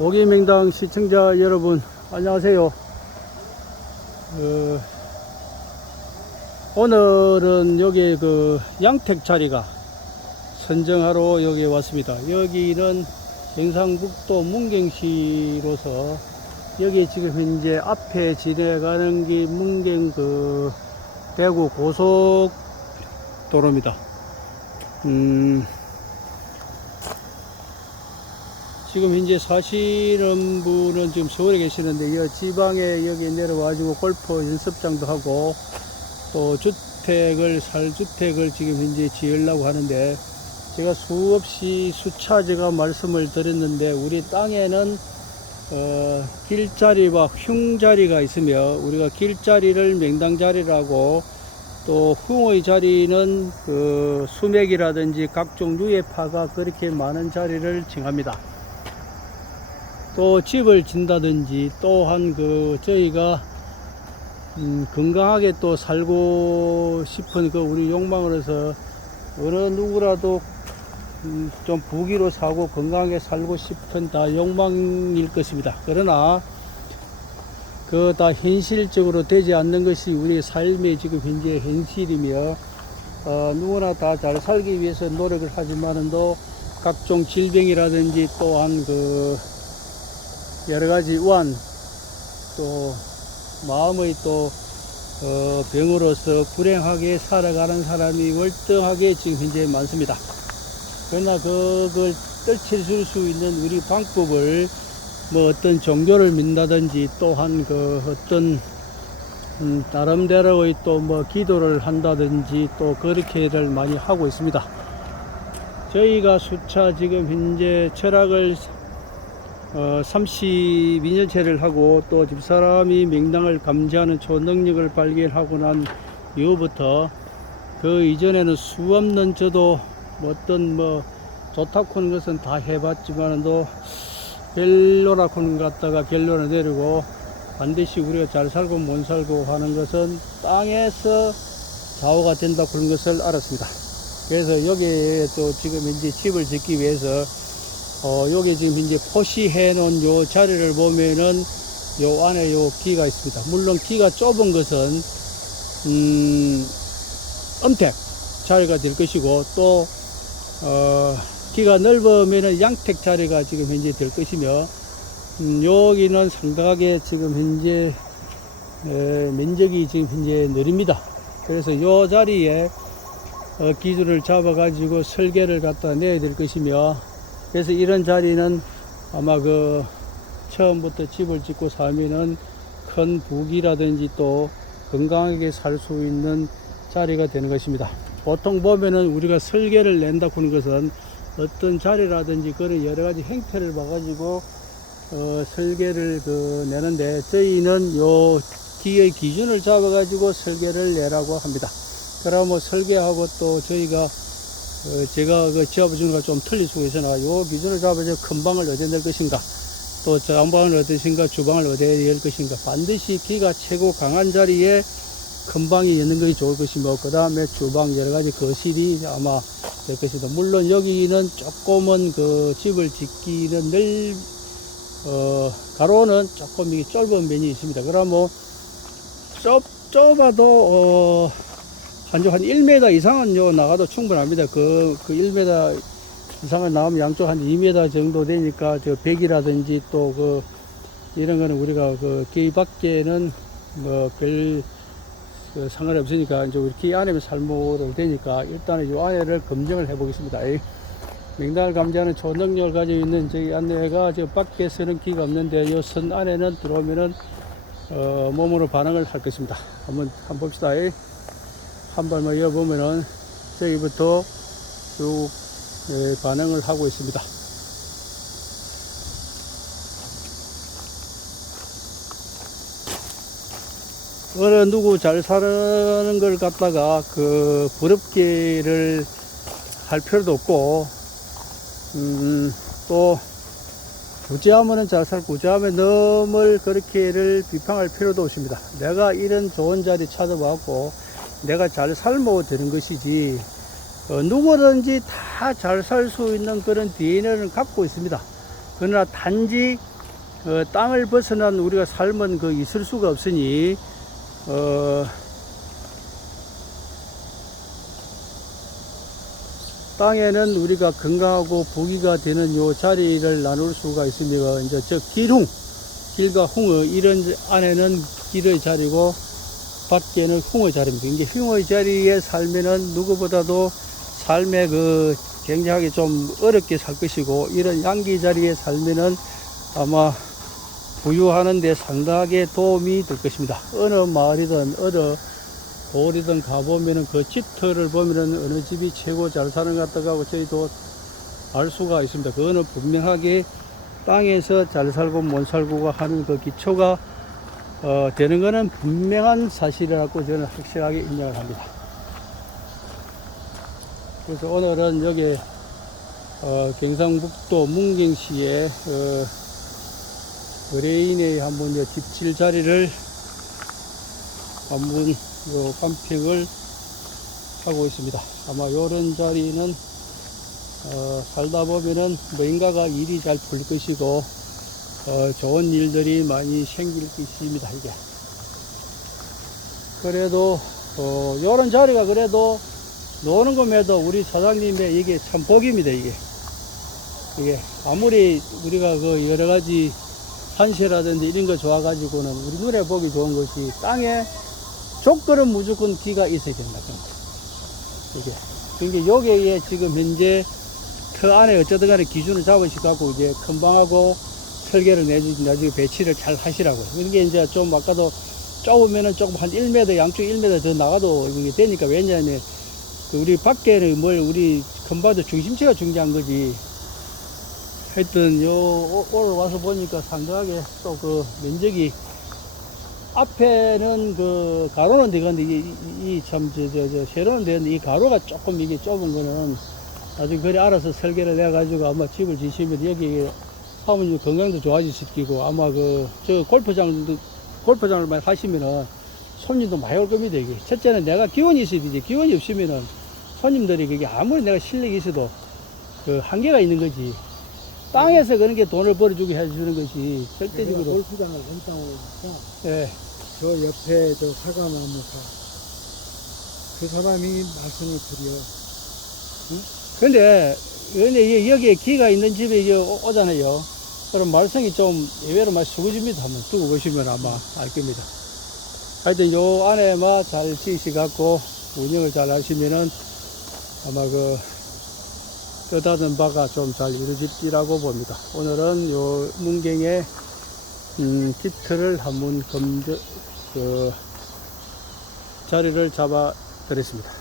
오기명당 시청자 여러분 안녕하세요. 어, 오늘은 여기 그 양택 자리가 선정하러 여기 왔습니다. 여기는 경상북도 문경시로서 여기 지금 현재 앞에 지나가는 게 문경 그 대구 고속도로입니다. 음, 지금 현재 사시는 분은 지금 서울에 계시는데 이 지방에 여기 내려와가지고 골프 연습장도 하고 또 주택을 살 주택을 지금 현재 지으려고 하는데 제가 수없이 수차 제가 말씀을 드렸는데 우리 땅에는 어, 길자리와 흉자리가 있으며 우리가 길자리를 맹당자리라고 또 흉의 자리는 그 수맥이라든지 각종 유해파가 그렇게 많은 자리를 칭합니다. 또 집을 진다든지 또한 그 저희가 음, 건강하게 또 살고 싶은 그 우리 욕망으로서 어느 누구라도 음, 좀 부기로 사고 건강하게 살고 싶은 다 욕망일 것입니다. 그러나 그 다 현실적으로 되지 않는 것이 우리 삶의 지금 현재 현실이며 어, 누구나 다 잘 살기 위해서 노력을 하지만은 또 각종 질병이라든지 또한 그 여러 가지 우한 또 마음의 또 어, 병으로서 불행하게 살아가는 사람이 월등하게 지금 현재 많습니다. 그러나 그걸 떨칠 수 있는 우리 방법을 뭐 어떤 종교를 믿는다든지 또한 그 어떤 음, 나름대로의 또 뭐 기도를 한다든지 또 그렇게를 많이 하고 있습니다. 저희가 수차 지금 현재 철학을 어, 32년째를 하고 또 집사람이 명당을 감지하는 초능력을 발견하고 난 이후부터 그 이전에는 수 없는 저도 뭐 어떤 뭐 좋다고 하는 것은 다 해봤지만도 별로라고 하는 것 갖다가 결론을 내리고 반드시 우리가 잘 살고 못 살고 하는 것은 땅에서 좌우가 된다 그런 것을 알았습니다. 그래서 여기에 또 지금 이제 집을 짓기 위해서 어, 여기 지금 이제 포시해 놓은 요 자리를 보면은 요 안에 요 기가 있습니다. 물론 기가 좁은 것은, 음, 엄택 자리가 될 것이고 또, 어, 기가 넓으면은 양택 자리가 지금 현재 될 것이며, 음, 여기는 상당하게 지금 현재, 에, 면적이 지금 현재 느립니다. 그래서 요 자리에 어, 기준을 잡아가지고 설계를 갖다 내야 될 것이며, 그래서 이런 자리는 아마 그 처음부터 집을 짓고 살면은 큰 부기라든지 또 건강하게 살 수 있는 자리가 되는 것입니다. 보통 보면은 우리가 설계를 낸다고 하는 것은 어떤 자리라든지 그런 여러 가지 행태를 봐가지고 어, 설계를 그 내는데 저희는 요 기의 기준을 잡아가지고 설계를 내라고 합니다. 그러면 뭐 설계하고 또 저희가 어, 제가 그 지어보는 좀 틀릴 수가 있으나 요 기준을 잡아서 큰 방을 어디에 낼 것인가 또 장방을 어디신가 주방을 어디에 열 것인가 반드시 기가 최고 강한 자리에 큰 방이 있는 것이 좋을 것이고 그 다음에 주방 여러 가지 거실이 아마 될 것이다. 물론 여기는 조금은 그 집을 짓기는 늘 어, 가로는 조금 이게 좁은 면이 있습니다. 그럼 뭐 좁, 좁아도 어, 한, 한 1m 이상은 요 나가도 충분합니다. 그, 그 1m 이상을 나오면 양쪽 한 2m 정도 되니까 저 벽이라든지 또 그, 이런 거는 우리가 그, 기 밖에는 뭐 별, 그 상관이 없으니까 이제 우리 기 안에만 살모도 되니까 일단은 요 안에를 검증을 해 보겠습니다. 명당을 감지하는 초능력을 가지고 있는 저기 안내가 저 밖에서는 기가 없는데 요선 안에는 들어오면은 어, 몸으로 반응을 할 것입니다. 한번, 한번 봅시다. 한 발만 열어보면은 저기부터 쭉 예, 반응을 하고 있습니다. 어느 누구 잘 사는 걸 갖다가 그 부럽기를 할 필요도 없고 음, 또 구제하면은 잘 살고 구제하면 너무 그렇게를 비판할 필요도 없습니다. 내가 이런 좋은 자리 찾아봤고 내가 잘 살모 되는 것이지 어, 누구든지 다 잘 살 수 있는 그런 DNA를 갖고 있습니다. 그러나 단지 어, 땅을 벗어난 우리가 삶은 그 있을 수가 없으니 어, 땅에는 우리가 건강하고 보기가 되는 요 자리를 나눌 수가 있습니다. 이제 저 길홍, 길과 홍어 이런 안에는 길의 자리고 밖에는 홍의 자리입니다. 이게 홍의 자리에 살면은 누구보다도 삶에 그 굉장하게 좀 어렵게 살 것이고 이런 양기 자리에 살면은 아마 부유하는 데 상당하게 도움이 될 것입니다. 어느 마을이든 어느 돌이든 가보면은 그 집터를 보면은 어느 집이 최고 잘 사는 것 같다고 저희도 알 수가 있습니다. 그거는 분명하게 땅에서 잘 살고 못 살고가 하는 그 기초가 어, 되는 것은 분명한 사실이라고 저는 확실하게 인정을 합니다. 그래서 오늘은 여기 어, 경상북도 문경시에 어, 의뢰인의 한번 요 집질 자리를 한번 요 감평을 하고 있습니다. 아마 요런 자리는 어, 살다 보면은 뭔가가 일이 잘 풀릴 것이고 어, 좋은 일들이 많이 생길 것입니다. 이게 그래도 어, 요런 자리가 그래도 노는 것에도 우리 사장님의 이게 참 복입니다. 이게 이게 아무리 우리가 그 여러 가지 산세라든지 이런 거 좋아가지고는 우리 눈에 보기 좋은 것이 땅에 족들은 무조건 기가 있어야 된다. 이게. 그러니까 여기에 지금 현재 터 안에 어쩌든 간에 기준을 잡으시고 이제 금방하고 설계를 내주, 나중에 배치를 잘 하시라고요. 이게 이제 좀 아까도 좁으면은 조금 한 1m, 양쪽 1m 더 나가도 이게 되니까 왜냐하면 그 우리 밖에는 뭘 우리 금방도 중심체가 중요한 거지. 하여튼 요 오- 오늘 와서 보니까 상당하게 또 그 면적이 앞에는 그 가로는 되건데 이참저 저 저 세로는 되는데 이 가로가 조금 이게 좁은 거는 나중에 그래 알아서 설계를 내 가지고 아마 집을 지시면 여기 사모님 건강도 좋아지시키고 아마 그 저 골프장도 골프장을 많이 하시면은 손님도 많이 올 겁니다 이게. 첫째는 내가 기원이 있어야 되지. 기원이 없으면은 손님들이 그게 아무리 내가 실력이 있어도 그 한계가 있는 거지. 땅에서 그런 게 돈을 벌어주게 해주는 것이 절대적으로. 골프장을 본다고 하니까 예. 저 옆에 저 사과나무가. 그 사람이 말씀을 드려. 근데 근데 여기에 기가 있는 집에 이제 오- 오잖아요. 그럼 말썽이 좀 예외로 많이 수그집니다. 한번 두고 보시면 아마 알 겁니다. 하여튼 요 안에만 잘 지으시 갖고 운영을 잘 하시면은 아마 그 뜻하던 바가 좀 잘 이루어질지라고 봅니다. 오늘은 요 문경의 음, 기틀을 한번 검저 그 자리를 잡아 드렸습니다.